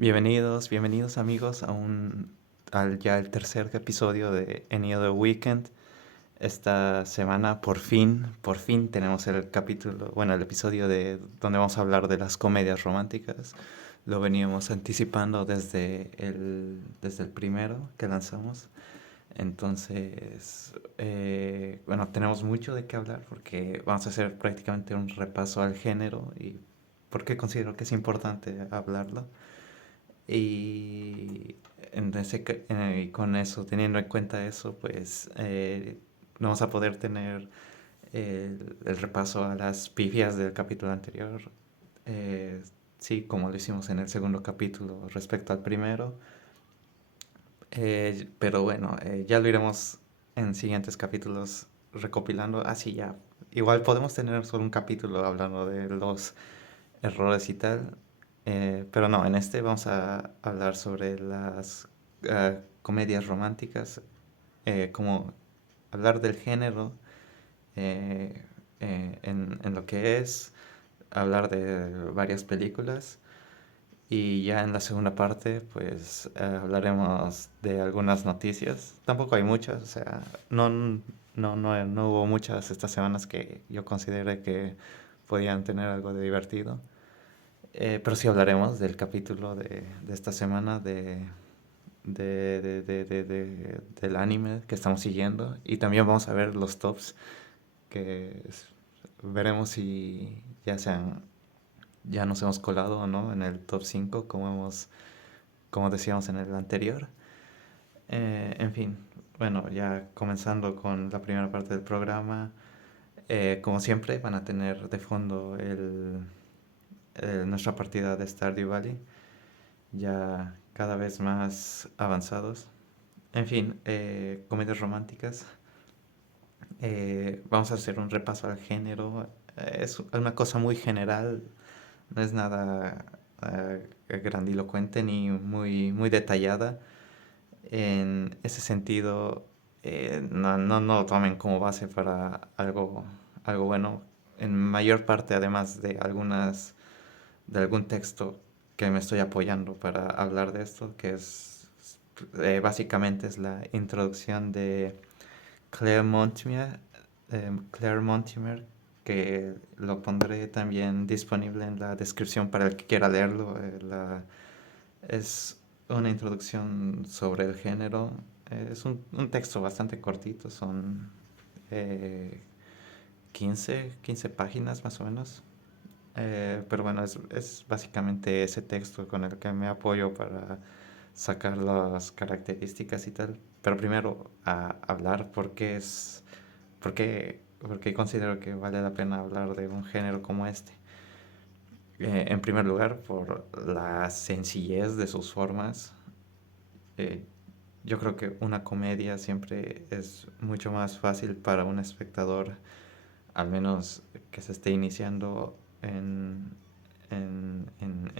Bienvenidos amigos al ya el tercer episodio de Any Other Weekend. Esta semana por fin tenemos el capítulo, bueno, el episodio de donde vamos a hablar de las comedias románticas. Lo veníamos anticipando desde el primero que lanzamos. Entonces, bueno, tenemos mucho de qué hablar porque vamos a hacer prácticamente un repaso al género y por qué considero que es importante hablarlo. Y con eso, teniendo en cuenta eso, pues vamos a poder tener el repaso a las pifias del capítulo anterior. Eh, sí, como lo hicimos en el segundo capítulo respecto al primero. Pero bueno, ya lo iremos en siguientes capítulos recopilando. Así ya. Igual podemos tener solo un capítulo hablando de los errores y tal. Pero no, en este vamos a hablar sobre las comedias románticas, como hablar del género en lo que es, hablar de varias películas y ya en la segunda parte pues hablaremos de algunas noticias. Tampoco hay muchas, o sea, no hubo muchas estas semanas que yo consideré que podían tener algo de divertido. Pero sí hablaremos del capítulo de esta semana del anime que estamos siguiendo. Y también vamos a ver los tops que veremos si ya nos hemos colado o no en el top 5 como decíamos en el anterior. En fin, bueno, ya comenzando con la primera parte del programa. Como siempre van a tener de fondo nuestra partida de Stardew Valley, ya cada vez más avanzados. En fin, comedias románticas. Vamos a hacer un repaso al género. Es una cosa muy general, no es nada grandilocuente ni muy detallada. En ese sentido, no lo tomen como base para algo bueno. En mayor parte, además de algún texto que me estoy apoyando para hablar de esto, que básicamente es la introducción de Claire Montimer, Claire Montimer, que lo pondré también disponible en la descripción para el que quiera leerlo. Es una introducción sobre el género. Es un texto bastante cortito, son eh, 15 páginas más o menos. Pero bueno, es básicamente ese texto con el que me apoyo para sacar las características y tal. Pero primero a hablar por qué considero que vale la pena hablar de un género como este. En primer lugar, por la sencillez de sus formas. Eh, yo creo que una comedia siempre es mucho más fácil para un espectador, al menos que se esté iniciando en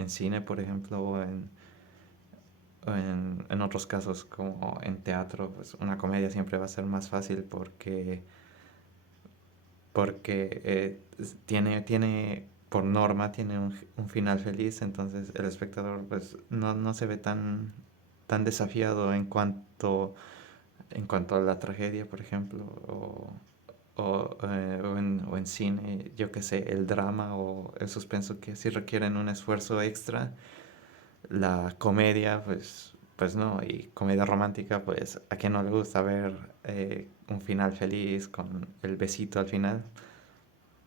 cine, por ejemplo, o en otros casos como en teatro. Pues una comedia siempre va a ser más fácil porque por norma, tiene un final feliz. Entonces el espectador pues no se ve tan desafiado en cuanto a la tragedia, por ejemplo, o en cine, yo qué sé, el drama o el suspenso, que sí requieren un esfuerzo extra. La comedia, pues no. Y comedia romántica, pues a quien no le gusta ver un final feliz con el besito al final.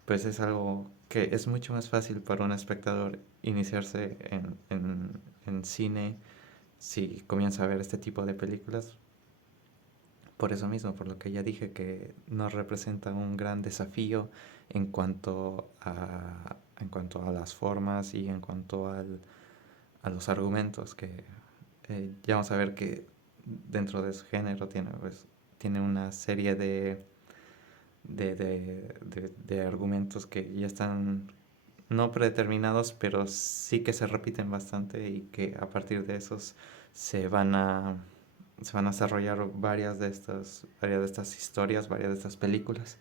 Pues es algo que es mucho más fácil para un espectador iniciarse en cine si comienza a ver este tipo de películas. Por eso mismo, por lo que ya dije, que nos representa un gran desafío en cuanto a las formas y en cuanto a los argumentos, que ya vamos a ver que dentro de su género tiene una serie de argumentos que ya están no predeterminados, pero sí que se repiten bastante y que a partir de esos se van a, se van a desarrollar varias de estas historias, varias de estas películas.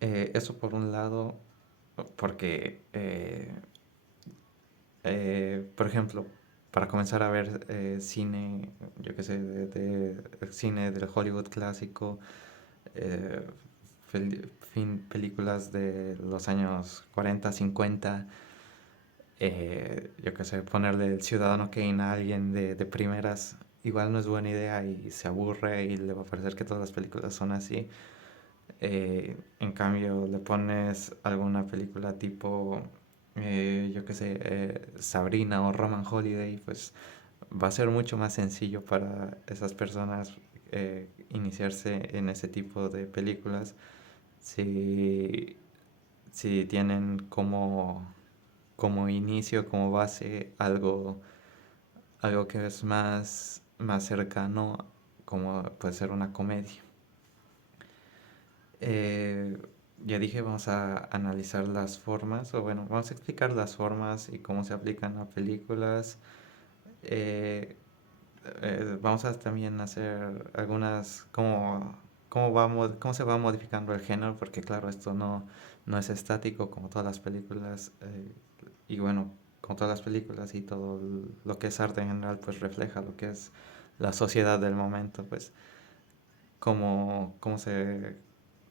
Eso por un lado, porque Por ejemplo, para comenzar a ver cine, yo qué sé, el cine del Hollywood clásico, eh, películas de los años 40 50, yo qué sé, ponerle el Ciudadano Kane a alguien de primeras, igual no es buena idea y se aburre y le va a parecer que todas las películas son así. En cambio, le pones alguna película tipo, yo qué sé, Sabrina o Roman Holiday, pues va a ser mucho más sencillo para esas personas iniciarse en ese tipo de películas si, si tienen como inicio, como base, algo que es más cercano, como puede ser una comedia. Eh, ya dije, vamos a analizar las formas, o bueno, vamos a explicar las formas y cómo se aplican a películas. Eh, Vamos a también hacer algunas, cómo se va modificando el género, porque claro, esto no es estático como todas las películas. Y bueno, como todas las películas y todo lo que es arte en general, pues refleja lo que es la sociedad del momento, pues cómo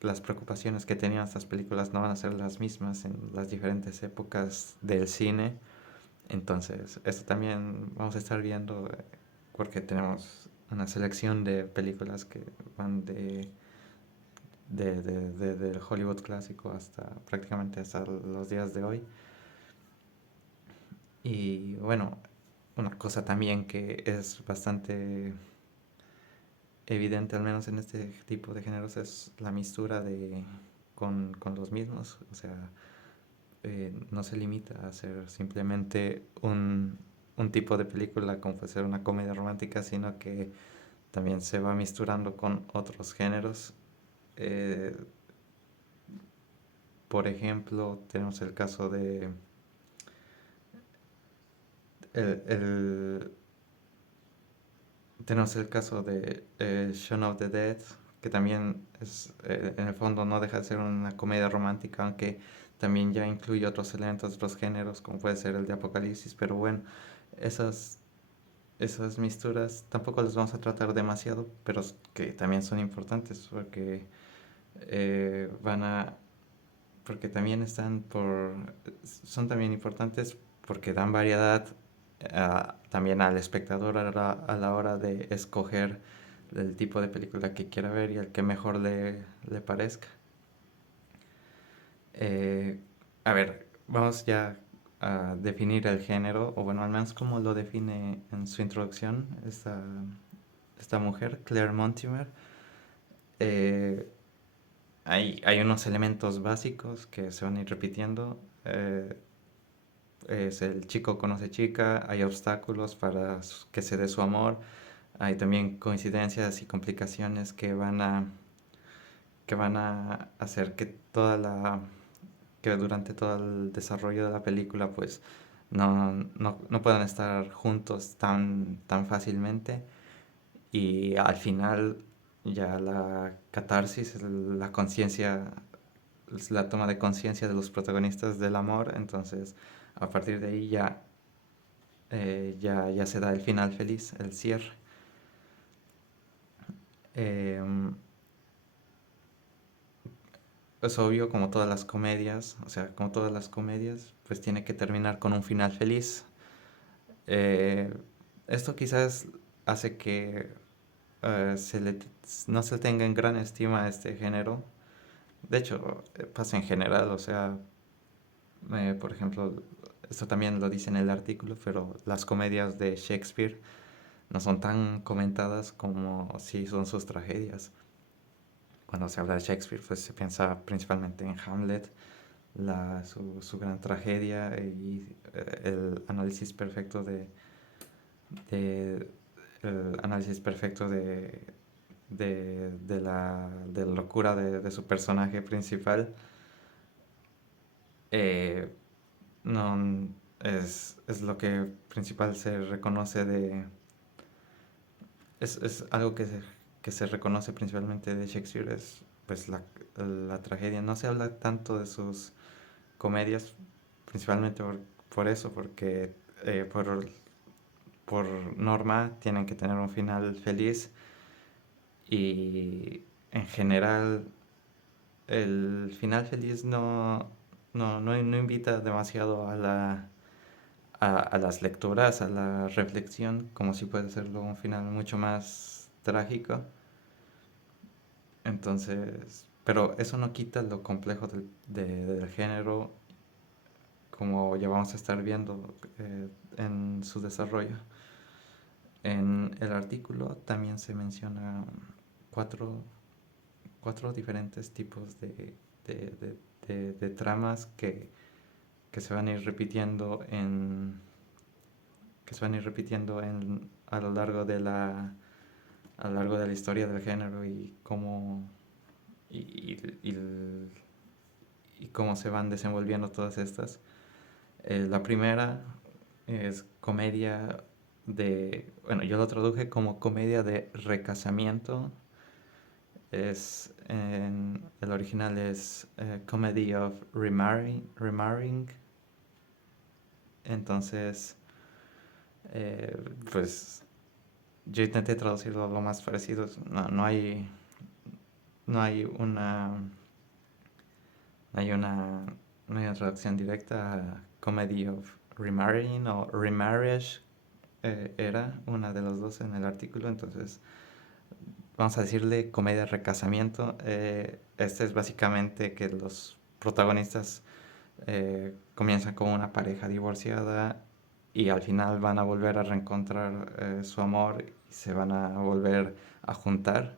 las preocupaciones que tenían estas películas no van a ser las mismas en las diferentes épocas del cine. Entonces, esto también vamos a estar viendo porque tenemos una selección de películas que van del Hollywood clásico hasta prácticamente hasta los días de hoy. Y bueno, una cosa también que es bastante evidente, al menos en este tipo de géneros, es la mistura con los mismos. O sea, no se limita a ser simplemente un tipo de película como puede ser una comedia romántica, sino que también se va misturando con otros géneros. Eh, por ejemplo, tenemos el caso de el, el- tenemos el caso de Shaun of the Dead, que también es, en el fondo no deja de ser una comedia romántica, aunque también ya incluye otros elementos, otros géneros, como puede ser el de Apocalipsis, pero bueno, esas, esas misturas tampoco las vamos a tratar demasiado, pero que también son importantes porque van a, porque también son también importantes porque dan variedad también al espectador a la hora de escoger el tipo de película que quiera ver y el que mejor le parezca. Eh, a ver, vamos ya a definir el género, o bueno, al menos como lo define en su introducción esta mujer, Claire Montimer. Eh, hay unos elementos básicos que se van a ir repitiendo. Es el chico conoce chica, hay obstáculos para que se dé su amor, hay también coincidencias y complicaciones que van a hacer que durante todo el desarrollo de la película pues no puedan estar juntos tan fácilmente y al final ya la catarsis, la conciencia, la toma de conciencia de los protagonistas del amor, entonces a partir de ahí ya se da el final feliz, el cierre. Eh, es obvio, como todas las comedias, o sea, como todas las comedias, pues tiene que terminar con un final feliz. Eh, Esto quizás hace que eh, se le, no se tenga en gran estima a este género. De hecho, pasa en general, o sea, por ejemplo, esto también lo dice en el artículo, pero las comedias de Shakespeare no son tan comentadas como si son sus tragedias. Cuando se habla de Shakespeare, pues se piensa principalmente en Hamlet, su gran tragedia y el análisis perfecto de el análisis perfecto de la locura de su personaje principal. Eh, no es lo que principal se reconoce es algo que se reconoce principalmente de Shakespeare, es pues la tragedia. No se habla tanto de sus comedias, principalmente por eso, porque eh, por, por norma tienen que tener un final feliz y en general el final feliz no invita demasiado a las lecturas, a la reflexión, como si puede serlo un final mucho más trágico. Entonces, pero eso no quita lo complejo del género, como ya vamos a estar viendo en su desarrollo. En el artículo también se menciona cuatro, cuatro diferentes tipos de, de- de tramas que se van a ir repitiendo que se van a ir repitiendo a lo largo a lo largo de la historia del género y cómo y, y cómo se van desenvolviendo todas estas. La primera es comedia bueno, yo lo traduje como comedia de recasamiento. El original es Comedy of Remarrying. Entonces, eh, pues yo intenté traducirlo lo más parecido. No hay no hay una, no hay una traducción directa a Comedy of Remarrying o Remarriage. Era una de los dos en el artículo, entonces vamos a decirle comedia de recasamiento. Este es básicamente que los protagonistas comienzan como una pareja divorciada y al final van a volver a reencontrar su amor y se van a volver a juntar.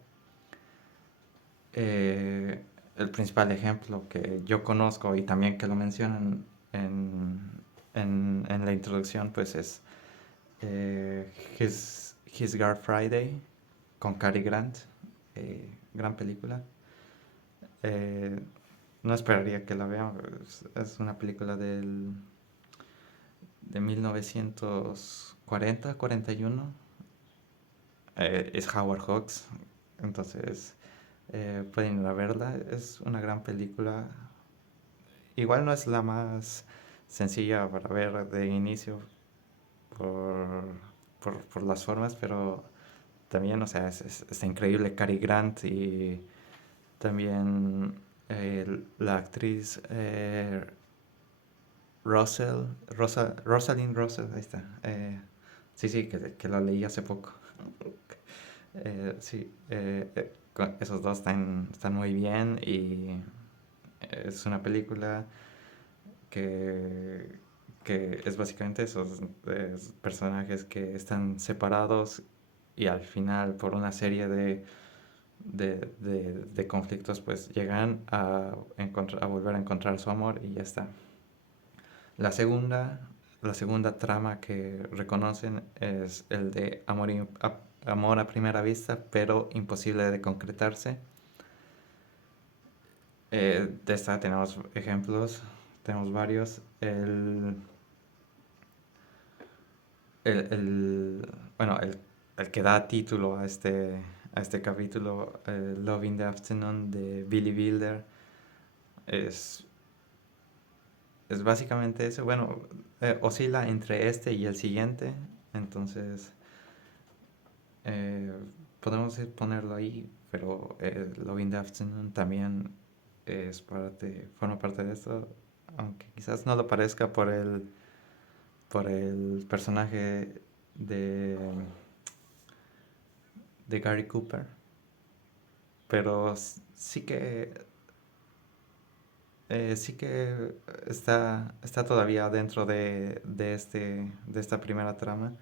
El principal ejemplo que yo conozco y también que lo mencionan en la introducción pues es eh, His Guard Friday con Cary Grant, gran película. Eh, no esperaría que la vean, es una película de 1940-41. Es Howard Hawks, entonces pueden ir a verla, es una gran película. Igual no es la más sencilla para ver de inicio por, por las formas, pero también, o sea, está increíble Cary Grant y también la actriz Rosalind Russell, ahí está. Sí, sí, que la leí hace poco. Sí, esos dos están muy bien y es una película que, que es básicamente esos personajes que están separados y al final por una serie de conflictos pues llegan a volver a encontrar su amor y ya está. La segunda, la segunda trama que reconocen es el de amor a primera vista, pero imposible de concretarse. De esta tenemos ejemplos, tenemos varios. Bueno, el que da título a este capítulo, Love in the Afternoon de Billy Wilder, es, es básicamente eso. Bueno, oscila entre este y el siguiente, entonces eh, podemos ponerlo ahí, pero Love in the Afternoon también forma parte de esto, aunque quizás no lo parezca por el personaje de, de Gary Cooper, pero sí que está todavía dentro de esta primera trama.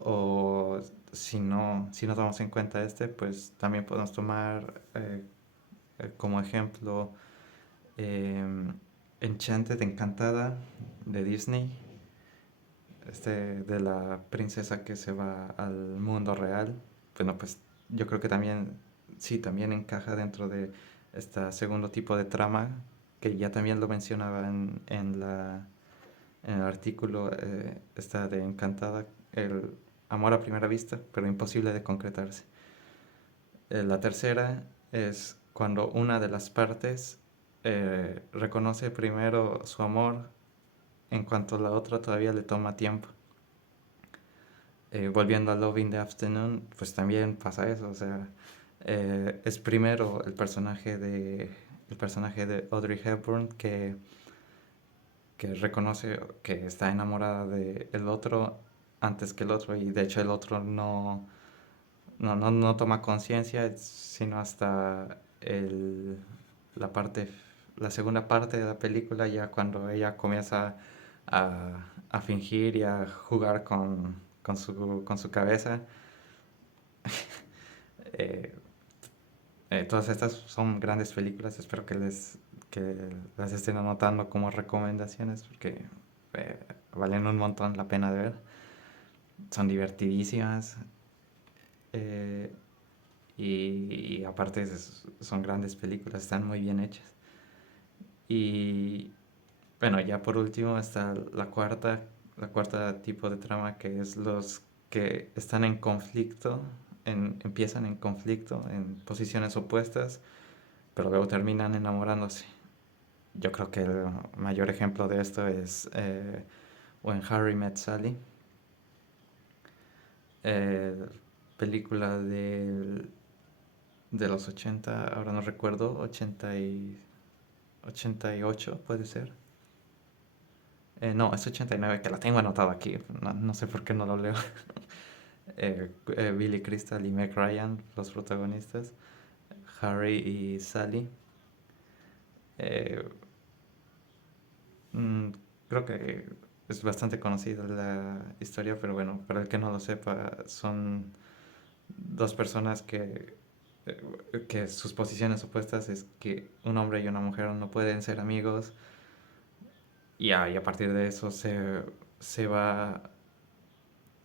O si no tomamos en cuenta este, pues también podemos tomar como ejemplo eh, Enchanted, Encantada de Disney, de la princesa que se va al mundo real. Bueno, pues yo creo que también, sí, también encaja dentro de este segundo tipo de trama, que ya también lo mencionaba en el artículo, esta de Encantada, el amor a primera vista, pero imposible de concretarse. La tercera es cuando una de las partes reconoce primero su amor en cuanto a la otra todavía le toma tiempo. Volviendo a Love in the Afternoon, pues también pasa eso, o sea, es primero el personaje de Audrey Hepburn que reconoce que está enamorada de el otro antes que el otro, y de hecho el otro no toma conciencia sino hasta la parte, la segunda parte de la película, ya cuando ella comienza a fingir y a jugar con su cabeza. Eh, Todas estas son grandes películas, espero que las estén anotando como recomendaciones porque eh, valen un montón la pena de ver. Son divertidísimas, eh, y aparte son grandes películas, están muy bien hechas. Y bueno, ya por último está la cuarta tipo de trama, que es los que están en conflicto, empiezan en conflicto, en posiciones opuestas, pero luego terminan enamorándose. Yo creo que el mayor ejemplo de esto es When Harry Met Sally, eh, película de los 80, ahora no recuerdo, 88 puede ser. No, es 89, que la tengo anotado aquí, no sé por qué no lo leo. Billy Crystal y Meg Ryan, los protagonistas, Harry y Sally. Eh, mm, Creo que es bastante conocida la historia, pero bueno, para el que no lo sepa, son dos personas que sus posiciones opuestas es que un hombre y una mujer no pueden ser amigos, y a partir de eso se va,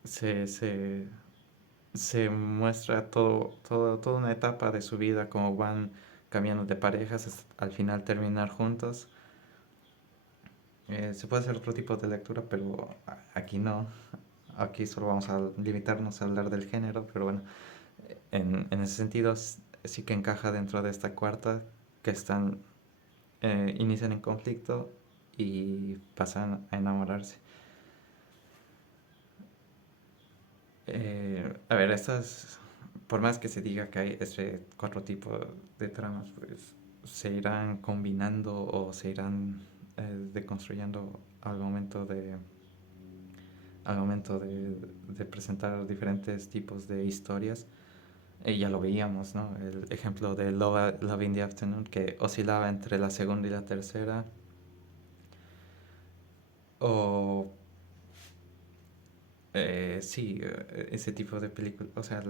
se, se, se muestra toda una etapa de su vida, como van cambiando de parejas hasta al final terminar juntos. Se puede hacer otro tipo de lectura, pero aquí no. Aquí solo vamos a limitarnos a hablar del género, pero bueno, en ese sentido sí que encaja dentro de esta cuarta, que inician en conflicto y pasan a enamorarse. A ver, por más que se diga que hay este cuatro tipos de tramas, pues se irán combinando o se irán deconstruyendo al momento de presentar diferentes tipos de historias. Ya lo veíamos, ¿no? El ejemplo de Love in the Afternoon, que oscilaba entre la segunda y la tercera. O sí, ese tipo de películas, o sea,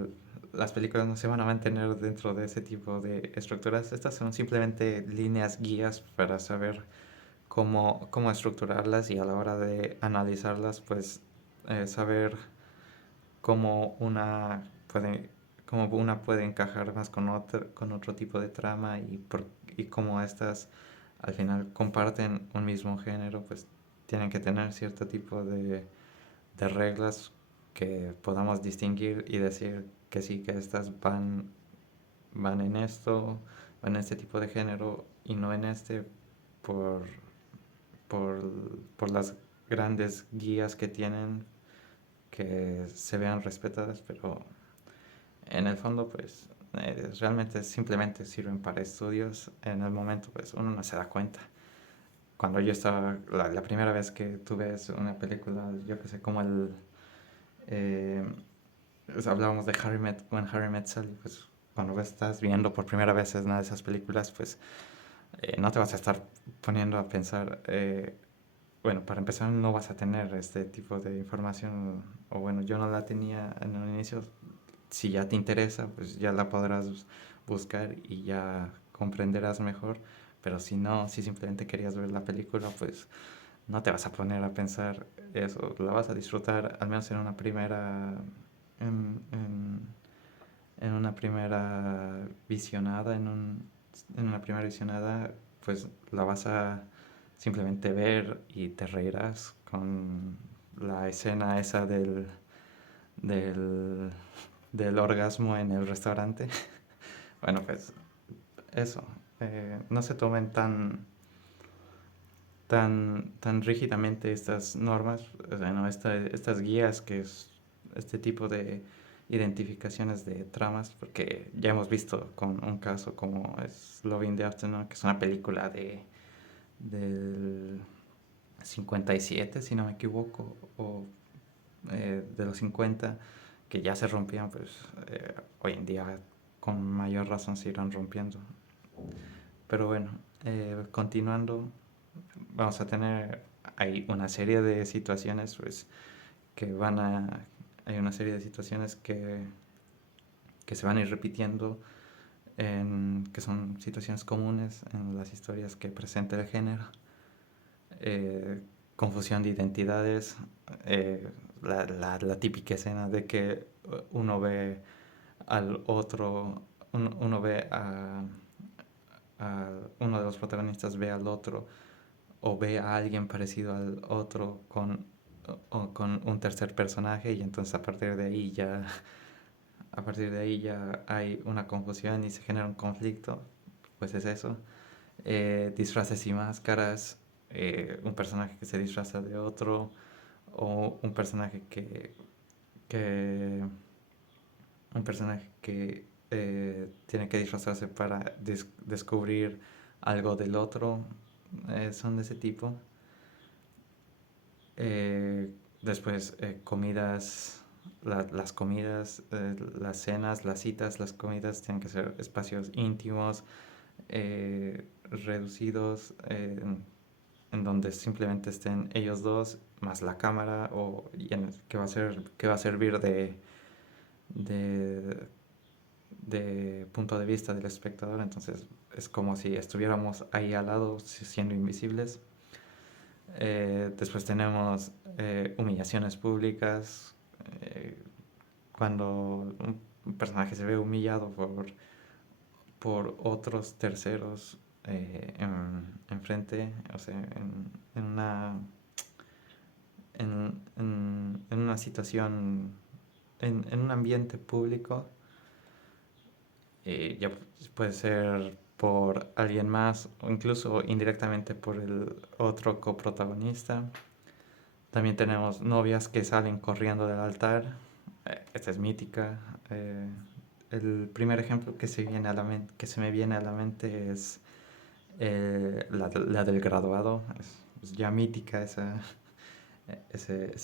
las películas no se van a mantener dentro de ese tipo de estructuras. Estas son simplemente líneas guías para saber cómo estructurarlas, y a la hora de analizarlas, pues saber cómo puede, cómo una puede encajar más con otro tipo de trama, y cómo estas al final comparten un mismo género, pues tienen que tener cierto tipo de reglas que podamos distinguir y decir que sí, que estas van en esto, van en este tipo de género y no en este, por, por, por las grandes guías que tienen, que se vean respetadas, pero en el fondo pues realmente simplemente sirven para estudios. En el momento pues uno no se da cuenta. Cuando yo estaba, la primera vez que tú ves una película, yo que sé, como eh, hablábamos de When Harry Met Sally, pues cuando estás viendo por primera vez una de esas películas, pues no te vas a estar poniendo a pensar, bueno, para empezar no vas a tener este tipo de información, o bueno, yo no la tenía en un inicio. Si ya te interesa, pues ya la podrás buscar y ya comprenderás mejor, pero si no, si simplemente querías ver la película, pues no te vas a poner a pensar eso, la vas a disfrutar al menos en, en una primera visionada, en una primera visionada, pues la vas a simplemente ver y te reirás con la escena esa del, del orgasmo en el restaurante. Bueno, pues eso, no se tomen tan rígidamente estas normas, o sea, ¿no? Estas guías que es este tipo de identificaciones de tramas, porque ya hemos visto con un caso como es Love in the Afternoon, que es una película del 57 si no me equivoco, o de los 50 que ya se rompían, pues hoy en día con mayor razón se irán rompiendo. Pero bueno, continuando, vamos a tener, hay una serie de situaciones pues que van a, hay una serie de situaciones que se van a ir repitiendo, que son situaciones comunes en las historias que presenta el género. Eh, Confusión de identidades, la típica escena de que uno ve al otro, uno ve a uno de los protagonistas ve al otro o ve a alguien parecido al otro o con un tercer personaje y entonces a partir de ahí ya hay una confusión y se genera un conflicto, pues es eso. Disfraces y máscaras, un personaje que se disfraza de otro o que un personaje que tiene que disfrazarse para descubrir algo del otro, son de ese tipo. Después, las comidas, las cenas, las citas, las comidas tienen que ser espacios íntimos, reducidos, en donde simplemente estén ellos dos, más la cámara, que va a servir de, de punto de vista del espectador. Entonces es como si estuviéramos ahí al lado siendo invisibles. Después tenemos humillaciones públicas, eh, cuando un personaje se ve humillado por otros terceros enfrente, o sea, en una situación, en un ambiente público, ya puede ser por alguien más o incluso indirectamente por el otro coprotagonista. También tenemos novias que salen corriendo del altar. Esta es mítica. El primer ejemplo que se me viene a la mente es la del graduado. Es ya mítica ese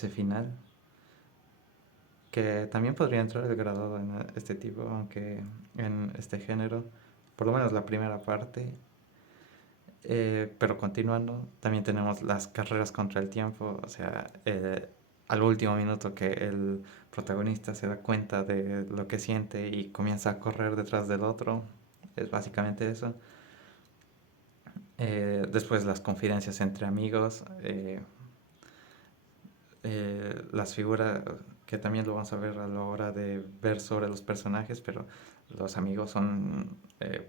final. Que también podría entrar el graduado en este tipo, aunque en este género, por lo menos la primera parte. Pero continuando, también tenemos las carreras contra el tiempo, o sea, al último minuto que el protagonista se da cuenta de lo que siente y comienza a correr detrás del otro, es básicamente eso. Después las confidencias entre amigos, las figuras que también lo vamos a ver a la hora de ver sobre los personajes, pero los amigos son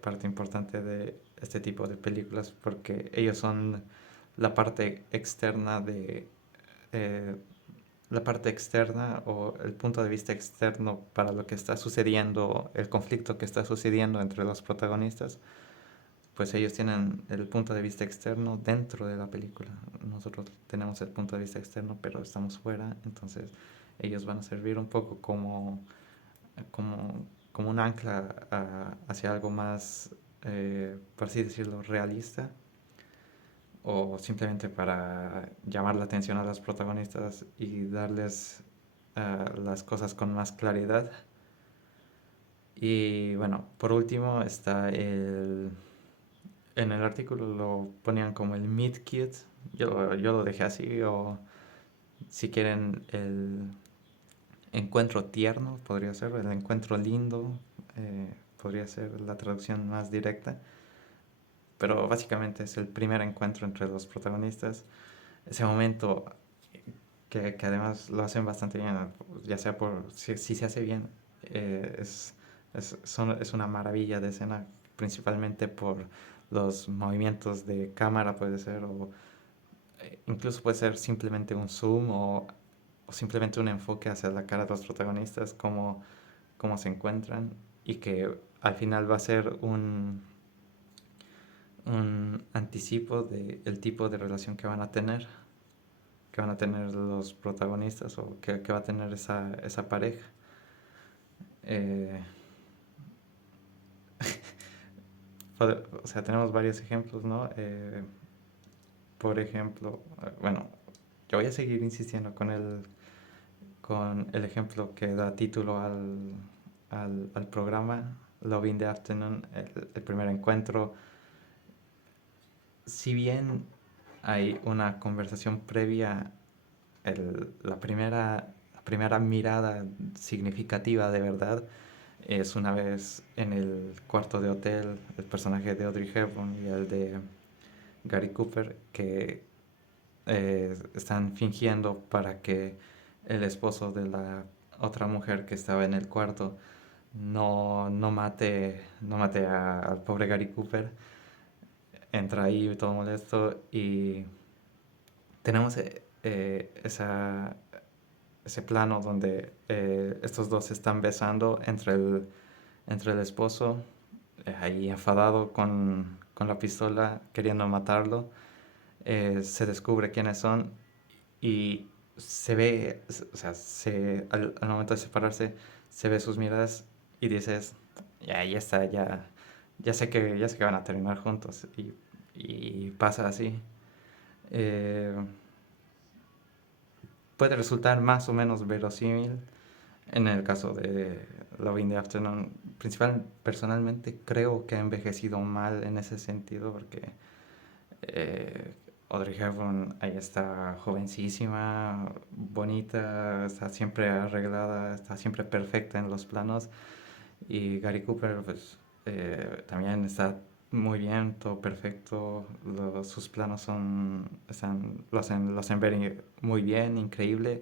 parte importante de este tipo de películas porque ellos son la parte externa eh, la parte externa o el punto de vista externo para lo que está sucediendo, el conflicto que está sucediendo entre los protagonistas. Pues ellos tienen el punto de vista externo dentro de la película. Nosotros tenemos el punto de vista externo, pero estamos fuera. Entonces ellos van a servir un poco como un ancla hacia algo más, por así decirlo, realista. O simplemente para llamar la atención a los protagonistas y darles las cosas con más claridad. Y bueno, por último está en el artículo lo ponían como el meet cute. Yo lo dejé así, o si quieren el encuentro tierno, podría ser, el encuentro lindo, podría ser la traducción más directa. Pero básicamente es el primer encuentro entre los protagonistas. Ese momento que además lo hacen bastante bien, ya sea si se hace bien, es una maravilla de escena, principalmente por los movimientos de cámara, puede ser, o incluso puede ser simplemente un zoom o simplemente un enfoque hacia la cara de los protagonistas, cómo se encuentran, y que al final va a ser un anticipo del tipo de relación que van a tener los protagonistas o que va a tener esa pareja. Eh, o sea, tenemos varios ejemplos, ¿no? Por ejemplo, bueno, yo voy a seguir insistiendo con el ejemplo que da título al programa, Love in the Afternoon, el primer encuentro. Si bien hay una conversación previa, la primera mirada significativa de verdad es una vez en el cuarto de hotel, el personaje de Audrey Hepburn y el de Gary Cooper, que están fingiendo para que el esposo de la otra mujer que estaba en el cuarto no mate al pobre Gary Cooper. Entra ahí todo molesto y tenemos ese plano donde estos dos se están besando entre el esposo, ahí enfadado con la pistola, queriendo matarlo. Se descubre quiénes son y se ve, o sea, al momento de separarse, se ve sus miradas y dices, ya está, ya sé que van a terminar juntos y pasa así. Eh, Puede resultar más o menos verosímil en el caso de Love in the Afternoon. Personalmente creo que ha envejecido mal en ese sentido porque Audrey Hepburn ahí está jovencísima, bonita, está siempre arreglada, está siempre perfecta en los planos. Y Gary Cooper, pues también está muy bien, todo perfecto. Sus planos lo hacen ver muy bien, increíble.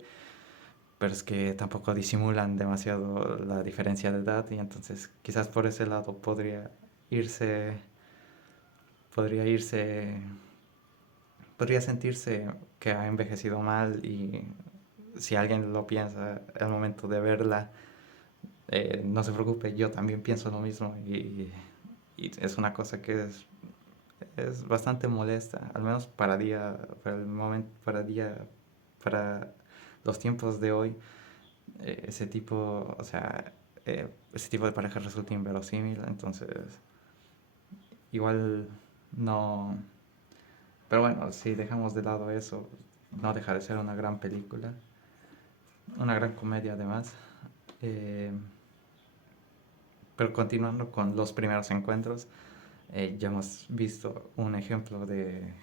Pero es que tampoco disimulan demasiado la diferencia de edad. Y entonces, quizás por ese lado irse. Podría irse podría sentirse que ha envejecido mal y si alguien lo piensa al momento de verla, no se preocupe, yo también pienso lo mismo y es una cosa que es bastante molesta, al menos para el momento, para los tiempos de hoy, ese tipo, o sea, ese tipo de pareja resulta inverosímil, entonces igual no. Pero bueno, si dejamos de lado eso, no deja de ser una gran película, una gran comedia además. Eh, pero continuando con los primeros encuentros, ya hemos visto un ejemplo de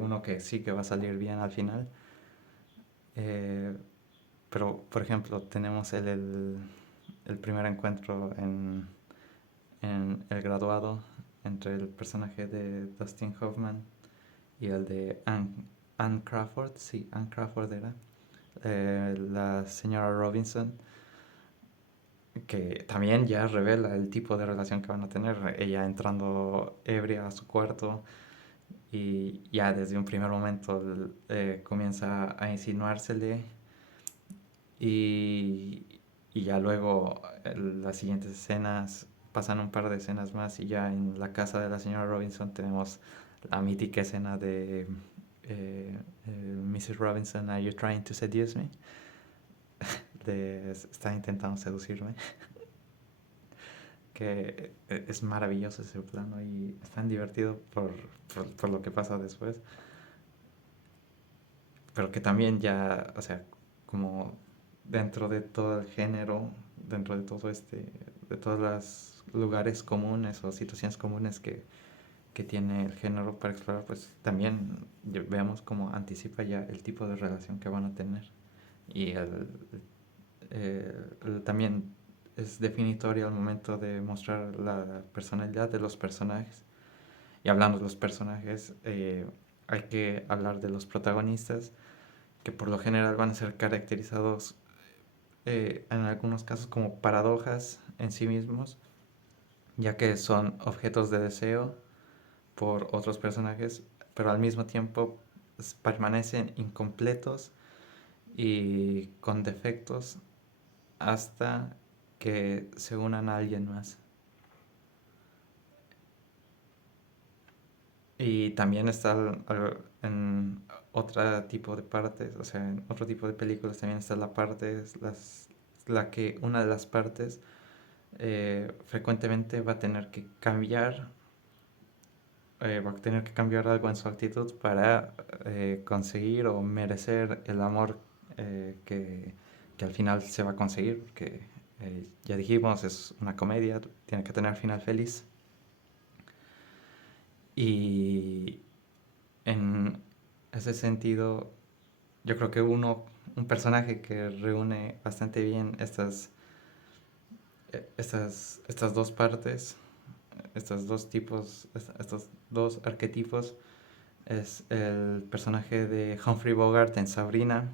uno que sí que va a salir bien al final. Eh, pero, por ejemplo, tenemos el primer encuentro en El Graduado entre el personaje de Dustin Hoffman y el de Anne Crawford, sí, Anne Crawford era, la señora Robinson, que también ya revela el tipo de relación que van a tener, ella entrando ebria a su cuarto y ya desde un primer momento comienza a insinuársele y, y ya luego las siguientes escenas pasan un par de escenas más y ya en la casa de la señora Robinson tenemos la mítica escena de Mrs. Robinson, ¿Are you trying to seduce me? Está intentando seducirme. Que es maravilloso ese plano y es tan divertido por lo que pasa después. Pero que también ya, o sea, como dentro de todo el género, dentro de todo de todos los lugares comunes o situaciones comunes que tiene el género para explorar, pues también veamos cómo anticipa ya el tipo de relación que van a tener. Y también es definitorio al momento de mostrar la personalidad de los personajes. Y hablando de los personajes, hay que hablar de los protagonistas, que por lo general van a ser caracterizados en algunos casos como paradojas en sí mismos, ya que son objetos de deseo por otros personajes, pero al mismo tiempo permanecen incompletos y con defectos hasta que se unan a alguien más. Y también está en otro tipo de partes, o sea, en otro tipo de películas también está la parte, la que una de las partes frecuentemente va a tener que cambiar algo en su actitud para conseguir o merecer el amor que al final se va a conseguir, porque ya dijimos, es una comedia, tiene que tener final feliz. Y en ese sentido, yo creo que un personaje que reúne bastante bien estas dos partes, estos dos tipos, estos dos arquetipos, es el personaje de Humphrey Bogart en Sabrina,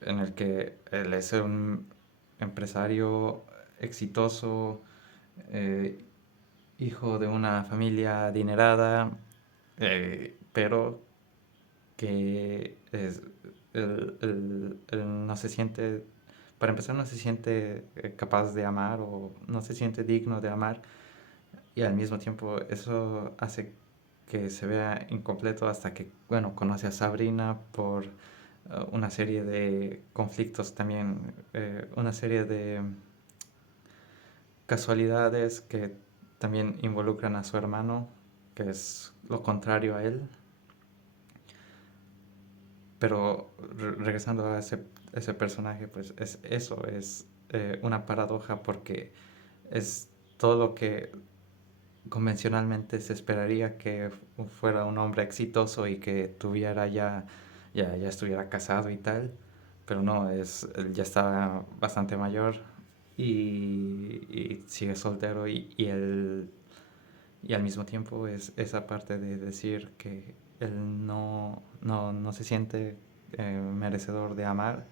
en el que él es un empresario exitoso, eh, hijo de una familia adinerada, pero que él no se siente, para empezar, no se siente capaz de amar o no se siente digno de amar, y al mismo tiempo eso hace que se vea incompleto hasta que, bueno, conoce a Sabrina por una serie de conflictos también, una serie de casualidades que también involucran a su hermano, que es lo contrario a él. Pero regresando a ese personaje, pues es eso, es una paradoja porque es todo lo que convencionalmente se esperaría que fuera un hombre exitoso y que tuviera ya estuviera casado y tal, pero no, él ya está bastante mayor y sigue soltero y al mismo tiempo es esa parte de decir que él no se siente merecedor de amar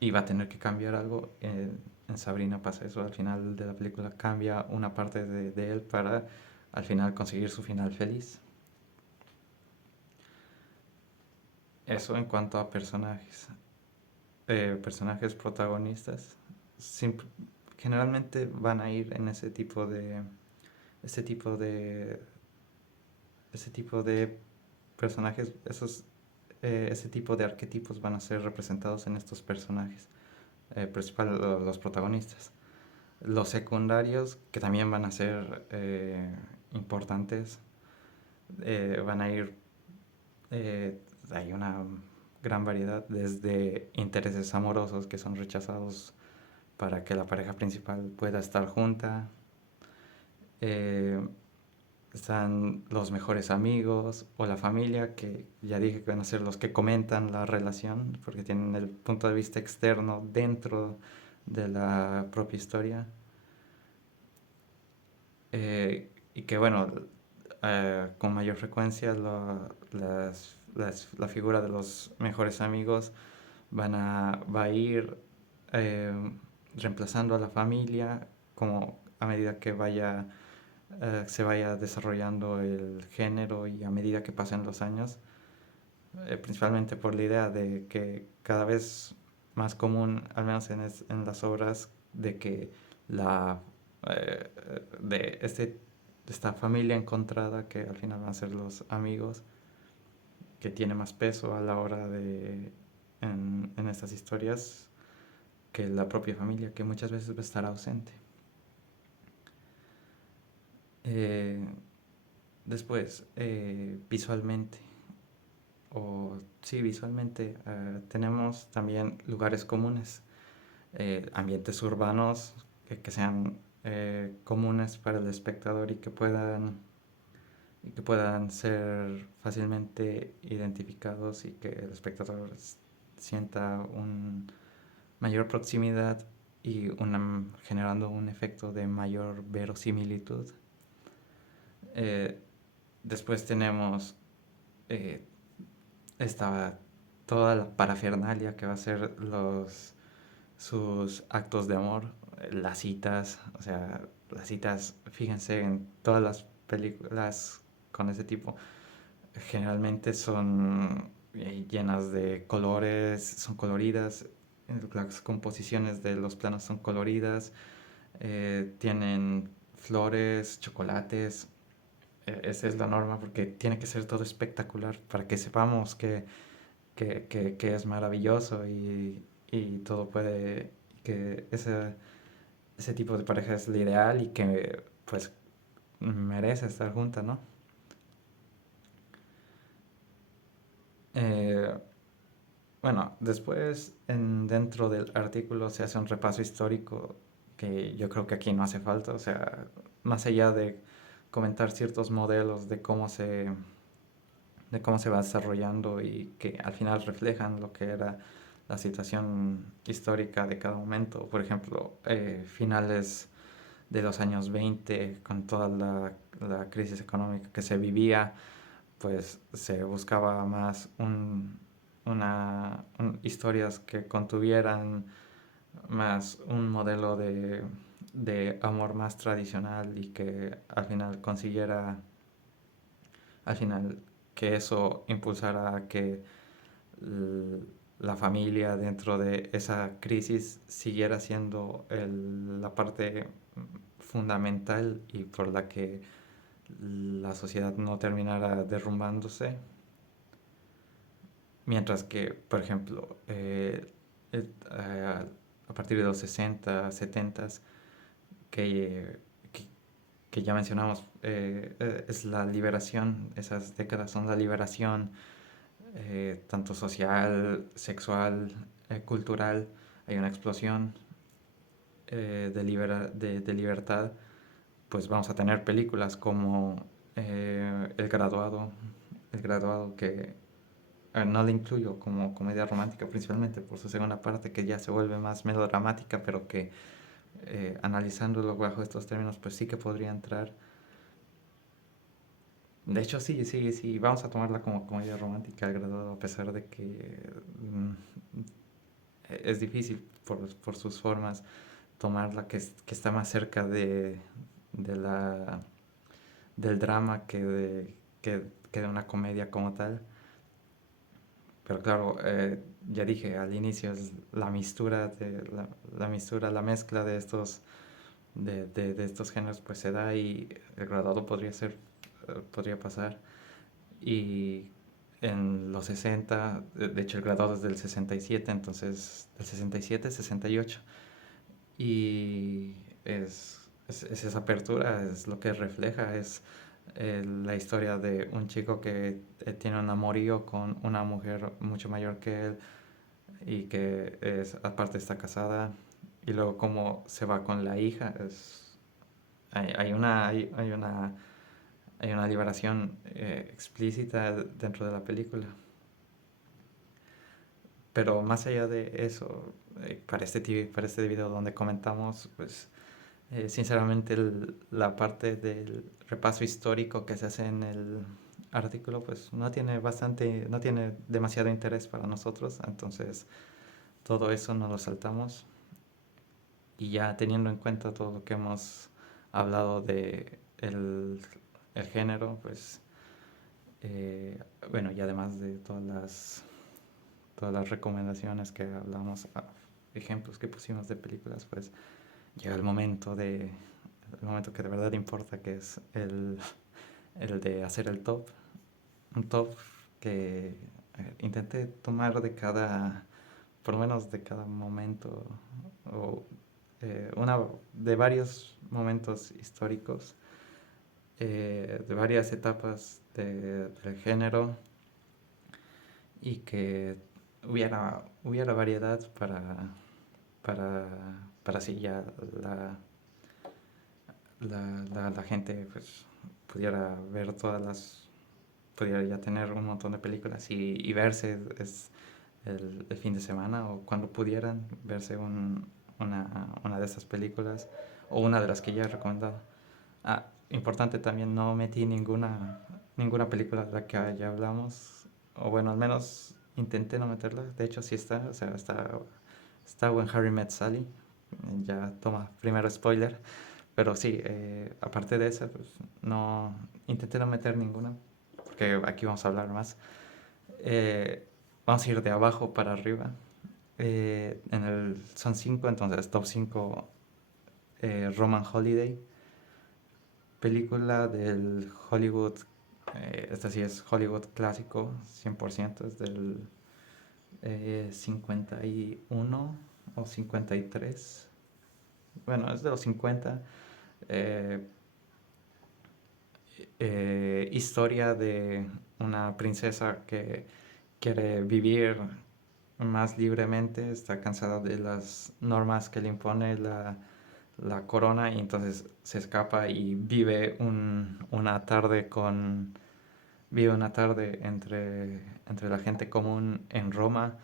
y va a tener que cambiar algo. En Sabrina pasa eso, al final de la película cambia una parte de él para al final conseguir su final feliz. Eso en cuanto a personajes. Personajes protagonistas simp- generalmente van a ir en ese tipo de ese tipo de personajes, ese tipo de arquetipos van a ser representados en estos personajes, principal los protagonistas. Los secundarios, que también van a ser importantes, van a ir, hay una gran variedad, desde intereses amorosos que son rechazados para que la pareja principal pueda estar junta, eh, están los mejores amigos o la familia, que ya dije que van a ser los que comentan la relación, porque tienen el punto de vista externo dentro de la propia historia. Y que bueno, con mayor frecuencia la figura de los mejores amigos va a ir eh, reemplazando a la familia como a medida que se vaya desarrollando el género y a medida que pasen los años, principalmente por la idea de que cada vez más común, al menos en las obras, de que la eh, de esta familia encontrada, que al final van a ser los amigos, que tiene más peso a la hora en estas historias que la propia familia, que muchas veces va a estar ausente. Eh, Después, visualmente, visualmente, tenemos también lugares comunes, ambientes urbanos que sean comunes para el espectador y que puedan ser fácilmente identificados y que el espectador sienta un mayor proximidad y generando un efecto de mayor verosimilitud. Eh, Después tenemos eh, esta, toda la parafernalia que va a ser sus actos de amor, las citas, o sea, las citas, fíjense en todas las películas con ese tipo, generalmente son llenas de colores, son coloridas, las composiciones de los planos son coloridas, tienen flores, chocolates, esa es la norma, porque tiene que ser todo espectacular para que sepamos que es maravilloso y todo puede, que ese tipo de pareja es lo ideal y que pues merece estar junta, ¿no? Eh, bueno, después dentro del artículo se hace un repaso histórico que yo creo que aquí no hace falta, o sea, más allá de comentar ciertos modelos de cómo se va desarrollando y que al final reflejan lo que era la situación histórica de cada momento. Por ejemplo, finales de los años 20 con toda la crisis económica que se vivía, pues se buscaba más historias que contuvieran más un modelo de amor más tradicional y que al final consiguiera, al final que eso impulsara a que la familia dentro de esa crisis siguiera siendo la parte fundamental y por la que la sociedad no terminara derrumbándose. Mientras que, por ejemplo, a partir de los 60 70, que, que, que ya mencionamos, es la liberación, esas décadas son la liberación, tanto social, sexual, cultural. Hay una explosión de libertad. Pues vamos a tener películas como El Graduado, que no la incluyo como comedia romántica principalmente por su segunda parte, que ya se vuelve más melodramática, pero que analizándolo bajo estos términos pues sí que podría entrar. De hecho sí, sí, sí, vamos a tomarla como comedia romántica El Graduado, a pesar de que es difícil por sus formas tomarla, que está más cerca de la, del drama que de una comedia como tal. Pero claro, ya dije al inicio, es la mistura, la mistura, la mezcla de de estos géneros pues se da y El Graduado podría ser, podría pasar. Y en los 60, de hecho El Graduado es del 67, entonces del 67, 68. Y es esa apertura, es lo que refleja, es la historia de un chico que tiene un amorío con una mujer mucho mayor que él y que aparte está casada y luego cómo se va con la hija. Hay una liberación explícita dentro de la película. Pero más allá de eso, para este video donde comentamos, pues sinceramente la parte del repaso histórico que se hace en el artículo pues no tiene demasiado interés para nosotros, entonces todo eso nos lo saltamos y ya teniendo en cuenta todo lo que hemos hablado de el género, pues bueno, y además de todas las recomendaciones que hablamos, ejemplos que pusimos de películas, pues llega el momento que de verdad importa, que es el de hacer el top. Un top que intente tomar por lo menos de cada momento, o de varios momentos históricos, de varias etapas del género y que hubiera variedad para, para así ya la gente pues pudiera ver pudiera ya tener un montón de películas y verse el fin de semana o cuando pudieran verse una de esas películas o una de las que ya he recomendado. Importante también, no metí ninguna película de la que ya hablamos, o bueno, al menos intenté no meterla. De hecho sí está, o sea, está When Harry Met Sally. Ya toma, primero spoiler. Pero sí, aparte de esa, pues no intenté no meter ninguna, porque aquí vamos a hablar más. Eh, Vamos a ir de abajo para arriba. Son cinco, entonces top 5, Roman Holiday. película del Hollywood, esta sí es Hollywood clásico, 100%, es del 51 o 53. Bueno, es de los 50. eh, Historia de una princesa que quiere vivir más libremente, está cansada de las normas que le impone la corona y entonces se escapa y una tarde vive una tarde entre la gente común en Roma,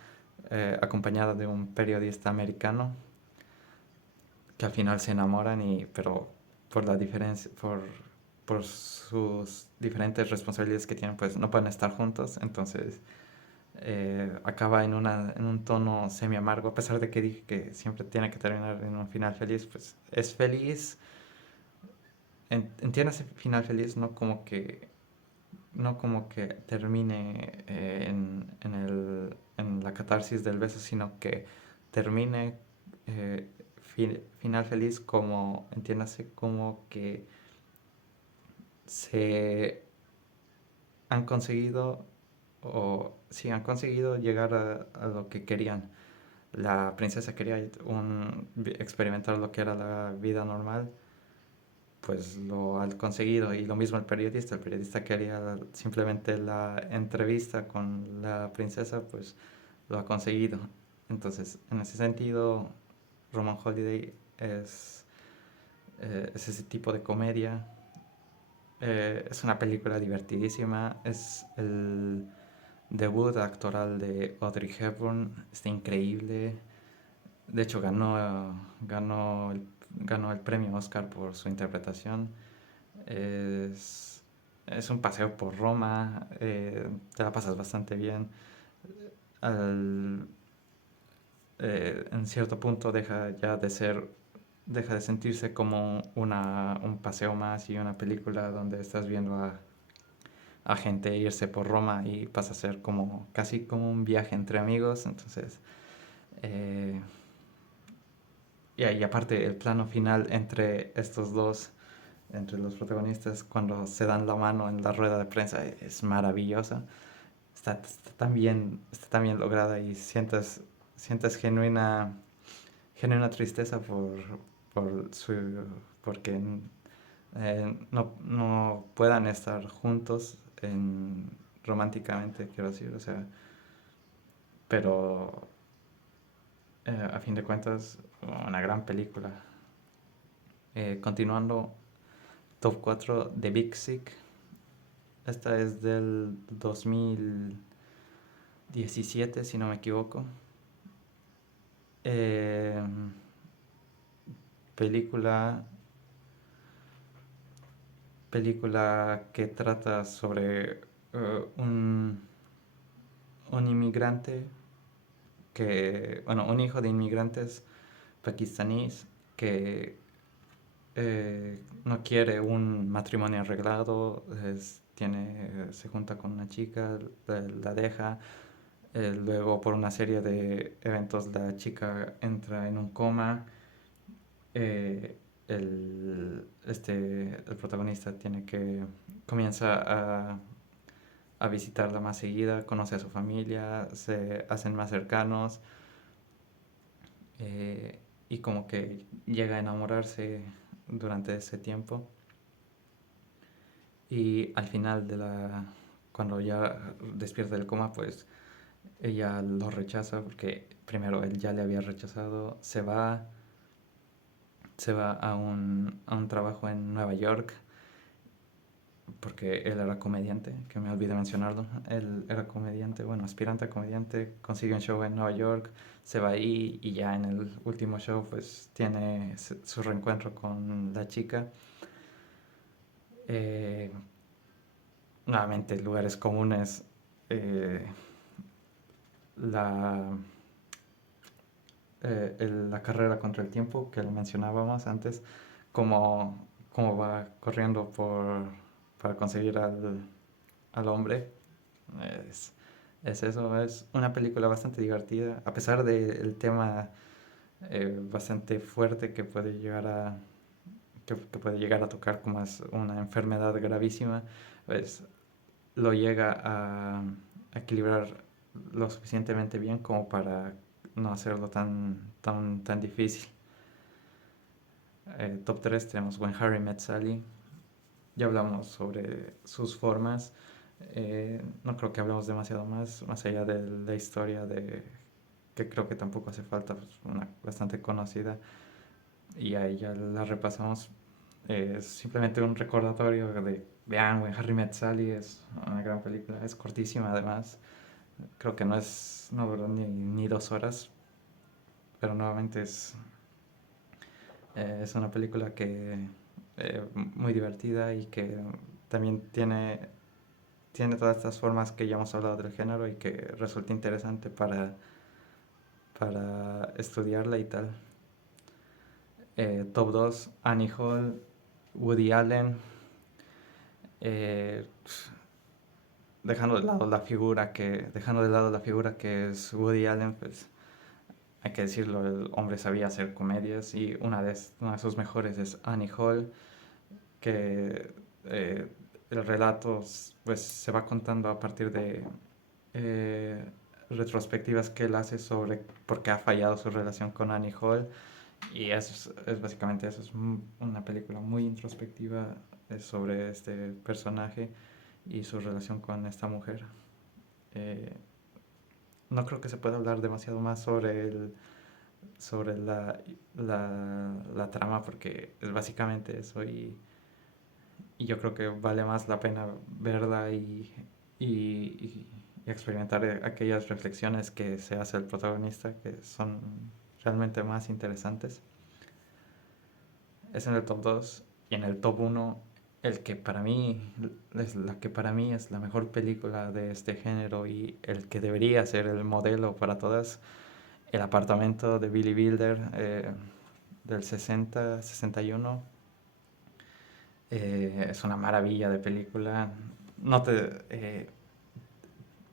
acompañada de un periodista americano que al final se enamoran pero por la diferencia, por sus diferentes responsabilidades que tienen, pues no pueden estar juntos, entonces acaba en un tono semi amargo, a pesar de que dije que siempre tiene que terminar en un final feliz, pues es feliz, entiendo ese final feliz, no como que termine en la catarsis del beso, sino que termine final feliz como, entiéndase, como que se han conseguido o sí han conseguido llegar a lo que querían. La princesa quería experimentar lo que era la vida normal, pues lo ha conseguido. Y lo mismo el periodista quería simplemente la entrevista con la princesa, pues lo ha conseguido. Entonces, en ese sentido, Roman Holiday es ese tipo de comedia. Es una película divertidísima, es el debut actoral de Audrey Hepburn, está increíble. De hecho, ganó el premio Oscar por su interpretación. Es, es un paseo por Roma, te la pasas bastante bien. Al- en cierto punto deja de sentirse como un paseo más y una película donde estás viendo a gente irse por Roma y pasa a ser como casi como un viaje entre amigos. Entonces, eh, y aparte el plano final entre estos dos, entre los protagonistas, cuando se dan la mano en la rueda de prensa, es maravillosa. Está tan bien lograda y sientes genuina tristeza por porque no puedan estar juntos románticamente, quiero decir, o sea, pero a fin de cuentas, una gran película. Continuando, top 4 de Big Sick. Esta es del 2017, si no me equivoco. Eh, película, película que trata sobre un inmigrante un hijo de inmigrantes pakistaníes que no quiere un matrimonio arreglado, se junta con una chica, la deja, luego por una serie de eventos la chica entra en un coma, eh, el protagonista comienza a visitarla más seguida, conoce a su familia, se hacen más cercanos, y como que llega a enamorarse durante ese tiempo y al final cuando ya despierta del coma, pues ella lo rechaza porque primero él ya le había rechazado, se va a un trabajo en Nueva York porque él era comediante, que me olvidé mencionarlo. Él era comediante, bueno, aspirante a comediante, consigue un show en Nueva York, se va ahí y ya en el último show pues tiene su reencuentro con la chica. Eh, Nuevamente, lugares comunes, eh, la, la carrera contra el tiempo que mencionábamos antes, cómo va corriendo para conseguir al hombre. Es, es eso, es una película bastante divertida, a pesar del tema bastante fuerte que puede llegar a tocar como es una enfermedad gravísima, pues lo llega a equilibrar lo suficientemente bien como para no hacerlo tan difícil. Top 3 tenemos When Harry Met Sally. Ya hablamos sobre sus formas. No creo que hablemos demasiado más allá de la historia que creo que tampoco hace falta, pues, una bastante conocida y ahí ya la repasamos. Es simplemente un recordatorio de, vean, When Harry Met Sally es una gran película, es cortísima además, creo que no duró ni 2 horas, pero nuevamente es una película que muy divertida y que también tiene todas estas formas que ya hemos hablado del género y que resulta interesante para estudiarla y tal. Top 2 Annie Hall, Woody Allen, eh, dejando de lado la figura que es Woody Allen, pues hay que decirlo, el hombre sabía hacer comedias y una de sus mejores es Annie Hall, que eh, el relato pues se va contando a partir de eh, retrospectivas que él hace sobre por qué ha fallado su relación con Annie Hall. Y es básicamente eso, es una película muy introspectiva sobre este personaje y su relación con esta mujer. Eh, no creo que se pueda hablar demasiado más sobre la trama porque es básicamente eso y yo creo que vale más la pena verla y experimentar aquellas reflexiones que se hace el protagonista que son realmente más interesantes. Es en el top 2 y en el top uno la que para mí es la mejor película de este género y el que debería ser el modelo para todas, El apartamento de Billy Wilder, del 61. Es una maravilla de película. No te,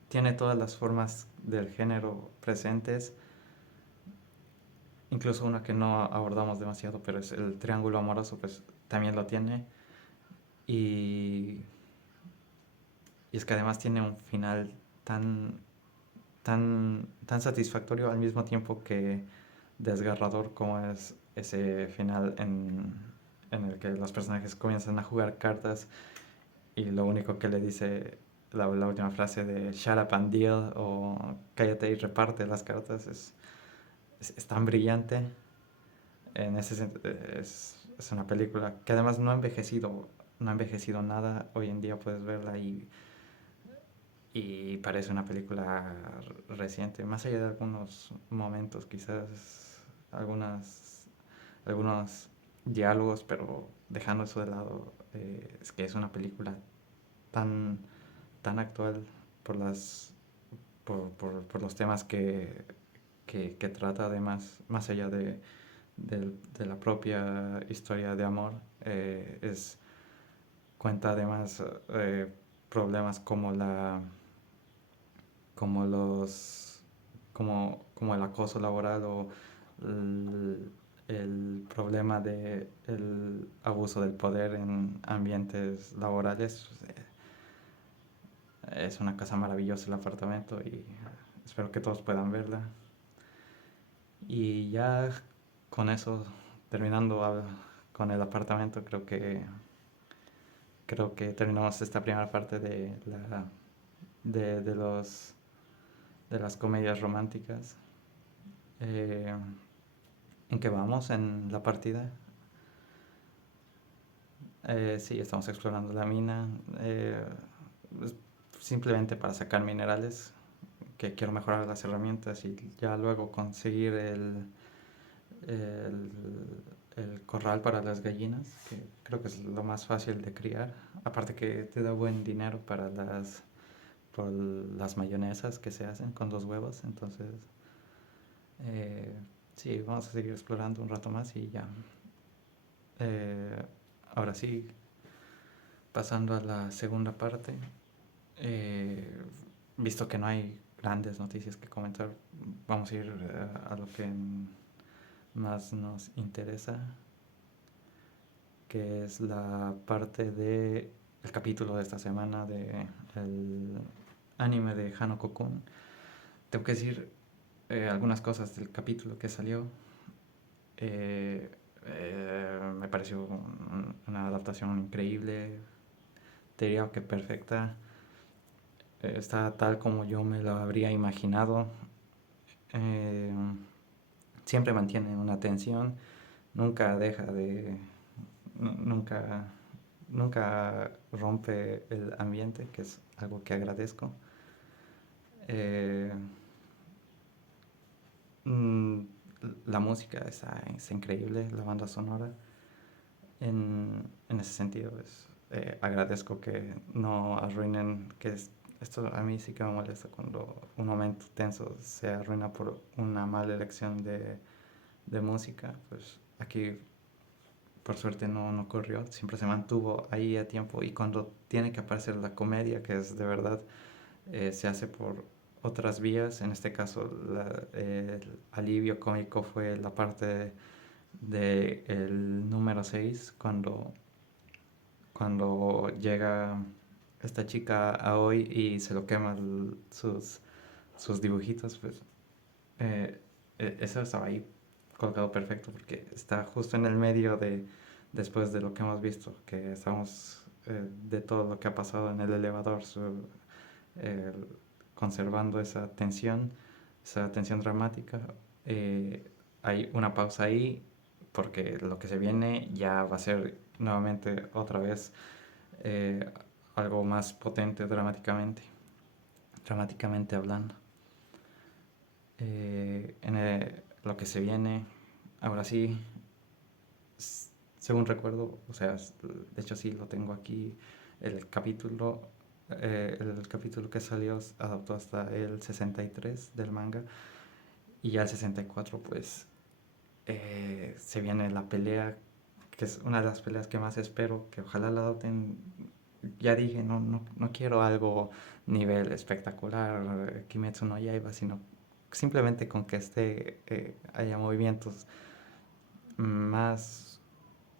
Tiene todas las formas del género presentes, incluso una que no abordamos demasiado, pero es el triángulo amoroso, pues también lo tiene. Y, y es que además tiene un final tan satisfactorio al mismo tiempo que desgarrador como es ese final en el que los personajes comienzan a jugar cartas y lo único que le dice la última frase de shut up and deal o cállate y reparte las cartas es tan brillante. En ese es una película que además no ha envejecido nada. Hoy en día puedes verla y parece una película reciente, más allá de algunos momentos, quizás algunos diálogos, pero dejando eso de lado, es que es una película tan, tan actual por por los temas que trata, además, más allá de la propia historia de amor, cuenta además problemas como los como el acoso laboral o el problema de el abuso del poder en ambientes laborales. Es una casa maravillosa el apartamento y espero que todos puedan verla. Y ya con eso, terminando con el apartamento, creo que terminamos esta primera parte de los de las comedias románticas. Eh, ¿En qué vamos en la partida? Sí, estamos explorando la mina. Es simplemente para sacar minerales, que quiero mejorar las herramientas y ya luego conseguir el, el corral para las gallinas, que creo que es lo más fácil de criar. Aparte que te da buen dinero para por las mayonesas que se hacen con 2 huevos. Entonces, eh, sí, vamos a seguir explorando un rato más y ya. Eh, Ahora sí, pasando a la segunda parte, eh, visto que no hay grandes noticias que comentar, vamos a ir a lo que más nos interesa, que es la parte de el capítulo de esta semana de el anime de Hanako-kun. Tengo que decir algunas cosas del capítulo que salió. Eh, Me pareció una adaptación increíble, te diría que perfecta. Está tal como yo me lo habría imaginado. Eh, Siempre mantiene una tensión, nunca deja de, nunca, nunca rompe el ambiente, que es algo que agradezco. Eh, mm, la música es increíble, la banda sonora. En ese sentido, pues, agradezco que no arruinen, esto a mí sí que me molesta cuando un momento tenso se arruina por una mala elección de música. Pues aquí por suerte no ocurrió, siempre se mantuvo ahí a tiempo, y cuando tiene que aparecer la comedia, que es de verdad, se hace por otras vías. En este caso el alivio cómico fue la parte de el número 6 cuando llega esta chica a hoy y se lo quema sus dibujitos. Pues eh, eso estaba ahí colgado perfecto porque está justo en el medio de, después de lo que hemos visto, que estamos de todo lo que ha pasado en el elevador, eh, conservando esa tensión dramática. eh, Hay una pausa ahí porque lo que se viene ya va a ser nuevamente otra vez eh, algo más potente dramáticamente hablando. Lo que se viene, ahora sí, según recuerdo, o sea, de hecho sí lo tengo aquí, el capítulo, el capítulo que salió adaptó hasta el 63 del manga, y ya el 64 pues se viene la pelea, que es una de las peleas que más espero, que ojalá la adopten. Ya dije, no quiero algo nivel espectacular, Kimetsu no Yaiba, sino simplemente con que haya movimientos más,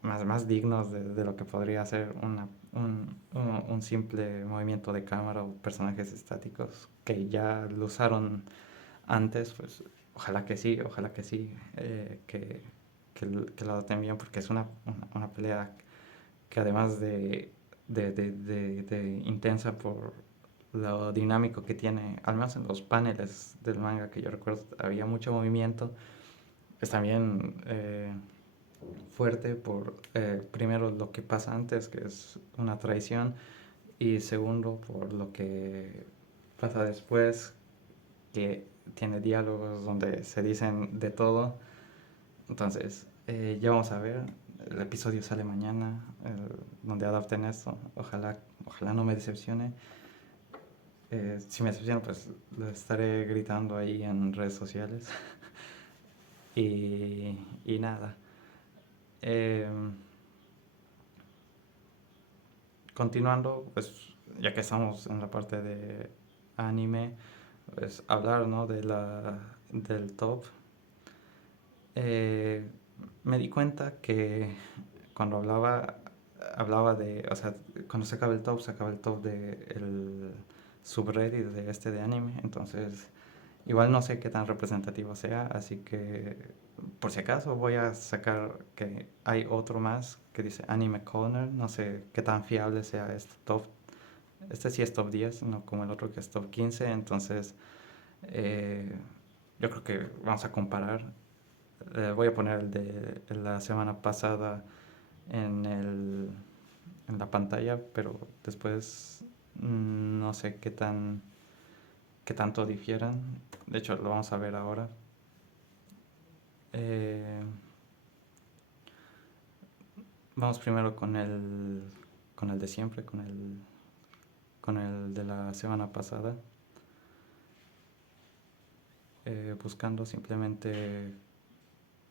más dignos de lo que podría ser un simple movimiento de cámara o personajes estáticos que ya lo usaron antes. Pues ojalá que sí, que lo adapten bien, porque es una pelea que además de intensa por lo dinámico que tiene, al menos en los paneles del manga que yo recuerdo, había mucho movimiento. Es también fuerte por, primero, lo que pasa antes, que es una traición, y segundo, por lo que pasa después, que tiene diálogos donde se dicen de todo. Entonces, ya vamos a ver. El episodio sale mañana, donde adapten esto. Ojalá no me decepcione. Si me decepciona, pues lo estaré gritando ahí en redes sociales. Y nada. Eh, Continuando, pues ya que estamos en la parte de anime, pues hablar, ¿no?, del top. Eh, Me di cuenta que cuando hablaba de, o sea, cuando se acaba el top de el subreddit de de anime. Entonces igual no sé qué tan representativo sea, así que por si acaso voy a sacar que hay otro más que dice Anime Corner. No sé qué tan fiable sea este top. Este sí es top 10, no como el otro que es top 15. Entonces eh, yo creo que vamos a comparar. Voy a poner el de la semana pasada en en la pantalla, pero después no sé qué tanto difieran. De hecho, lo vamos a ver ahora. Eh, Vamos primero con el de siempre, con el de la semana pasada. Buscando simplemente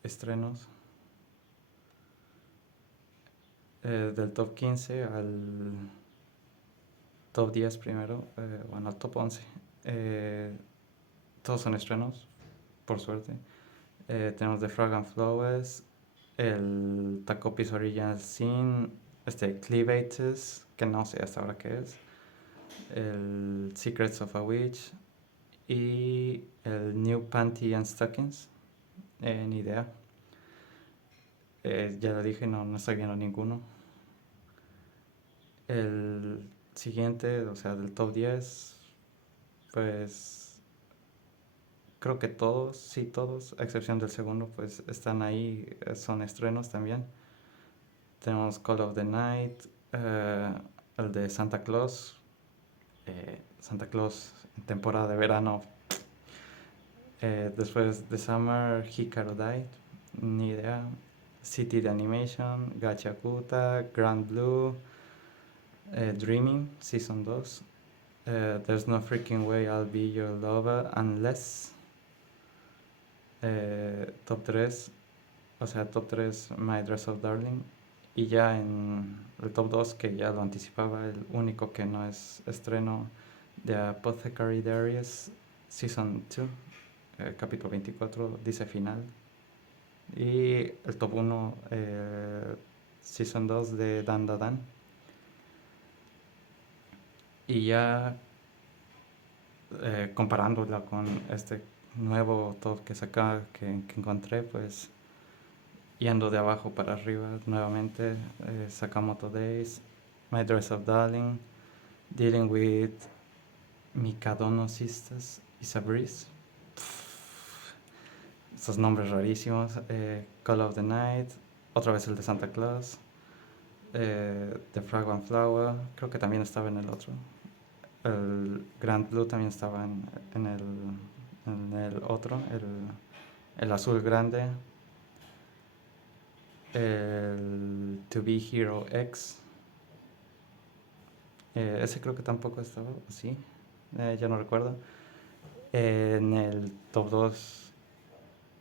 estrenos. Del top 15 al top 10 primero, bueno, al top 11. Eh, Todos son estrenos, por suerte. Tenemos The Frog and Flowers, el Tacopis Original Sin, Cleavages, que no sé hasta ahora qué es, el Secrets of a Witch y el New Panty and Stockings, ni idea. Ya lo dije, no estoy viendo ninguno. El siguiente, o sea, del top 10, pues creo que todos, sí todos, a excepción del segundo, pues están ahí, son estrenos también. Tenemos Call of the Night, el de Santa Claus, Santa Claus en temporada de verano. Después The Summer, Hikaru Died, ni idea. City de Animation, Gachakuta, Grand Blue, Dreaming, Season 2. There's No Freaking Way I'll Be Your Lover Unless. Top 3, o sea, top 3 My Dress of Darling. Y ya en el top 2, que ya lo anticipaba, el único que no es estreno, de Apothecary Diaries, Season 2, capítulo 24, dice final. Y el top 1, Season 2 de Dan Da Dan. Y ya comparándola con este nuevo top que que encontré, pues yendo de abajo para arriba nuevamente, Sakamoto Days, My Dress of Darling, Dealing with Mikado Sisters y Sabris. Esos nombres rarísimos. Call of the Night, otra vez el de Santa Claus, The Fragrant Flower, creo que también estaba en el otro. El Grand Blue también estaba en el otro, el azul grande. El To Be Hero X, ese creo que tampoco estaba, sí, ya no recuerdo. En el top 2,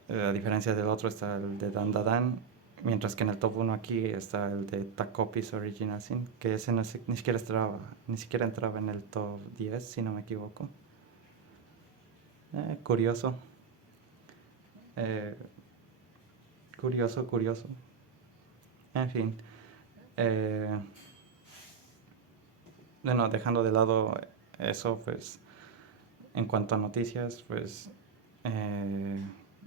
a diferencia del otro, está el de Dan Da Dan, mientras que en el top 1 aquí está el de Tacopis Original Sin, que ese no ni siquiera entraba en el top 10, si no me equivoco. Curioso. Eh, curioso. En fin. Bueno, dejando de lado eso, pues en cuanto a noticias, pues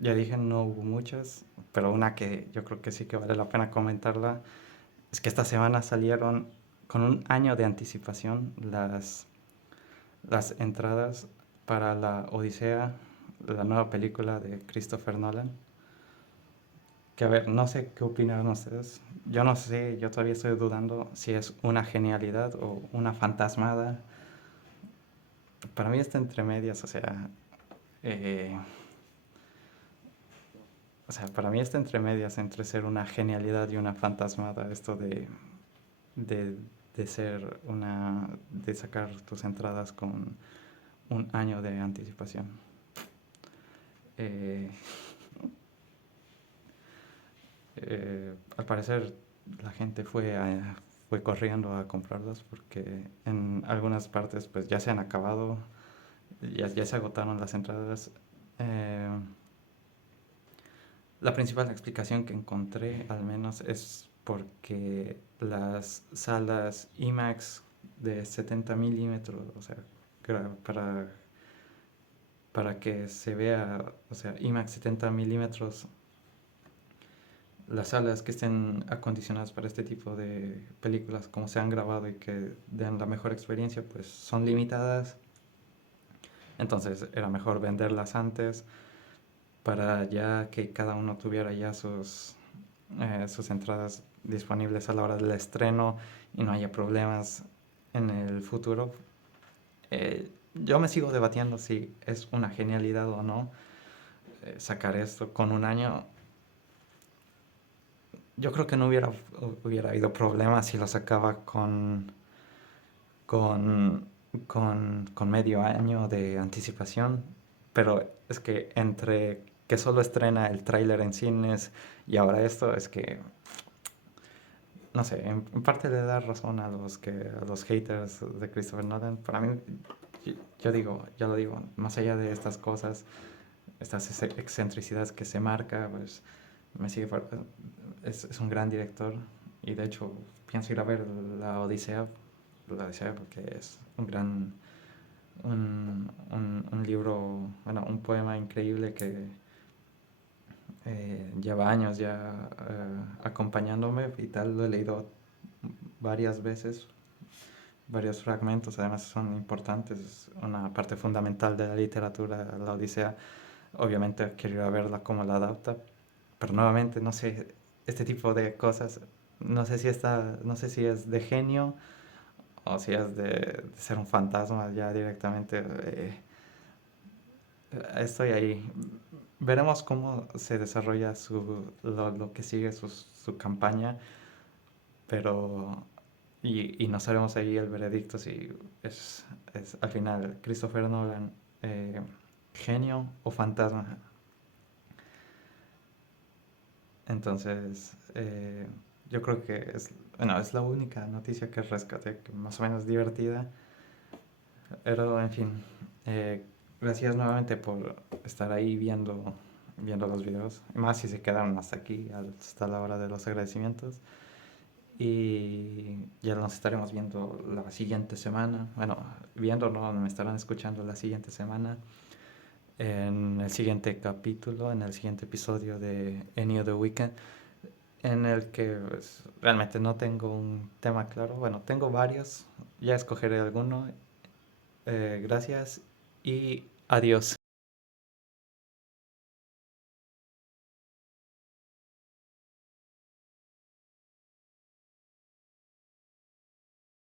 ya dije, no hubo muchas, pero una que yo creo que sí que vale la pena comentarla es que esta semana salieron con un año de anticipación las entradas para la Odisea, la nueva película de Christopher Nolan. Que a ver, no sé qué opinaron ustedes. Yo no sé, yo todavía estoy dudando si es una genialidad o una fantasmada. Para mí está entre medias, eh, para mí está entre medias, entre ser una genialidad y una fantasmada, esto de, de sacar tus entradas con un año de anticipación. Eh, Al parecer la gente fue corriendo a comprarlas porque en algunas partes pues ya se han acabado, ya se agotaron las entradas. La principal explicación que encontré, al menos, es porque las salas IMAX de 70 milímetros, o sea, para, para que se vea, o sea, IMAX 70 milímetros, las salas que estén acondicionadas para este tipo de películas, como se han grabado y que den la mejor experiencia, pues son limitadas. Entonces era mejor venderlas antes para ya que cada uno tuviera ya sus entradas disponibles a la hora del estreno y no haya problemas en el futuro. Yo me sigo debatiendo si es una genialidad o no sacar esto con un año. Yo creo que no hubiera habido problemas si lo sacaba con, con medio año de anticipación, pero es que entre que solo estrena el tráiler en cines y ahora esto, es que no sé, en parte le da razón a a los haters de Christopher Nolan. Para mí, yo lo digo, más allá de estas cosas, estas excentricidades que se marca, pues me sigue es un gran director y de hecho pienso ir a ver la Odisea porque es un gran, un libro, bueno, un poema increíble que lleva años ya acompañándome y tal, lo he leído varias veces, varios fragmentos, además son importantes, es una parte fundamental de la literatura, la Odisea. Obviamente quiero ir a verla cómo la adapta, pero nuevamente no sé, este tipo de cosas, no sé si es de genio o si es de ser un fantasma ya directamente. Estoy ahí. Veremos cómo se desarrolla lo que sigue su campaña, pero y no sabemos ahí el veredicto si es al final Christopher Nolan eh, genio o fantasma. Entonces, yo creo que bueno, es la única noticia que rescaté, que más o menos divertida. Pero, en fin, gracias nuevamente por estar ahí viendo los videos. Más si se quedaron hasta aquí, hasta la hora de los agradecimientos. Y ya nos estaremos viendo la siguiente semana. Bueno, viendo no, me estarán escuchando la siguiente semana. En el siguiente capítulo, en el siguiente episodio de Any of the Weekend, en el que pues, realmente no tengo un tema claro. Bueno, tengo varios, ya escogeré alguno. Gracias y adiós.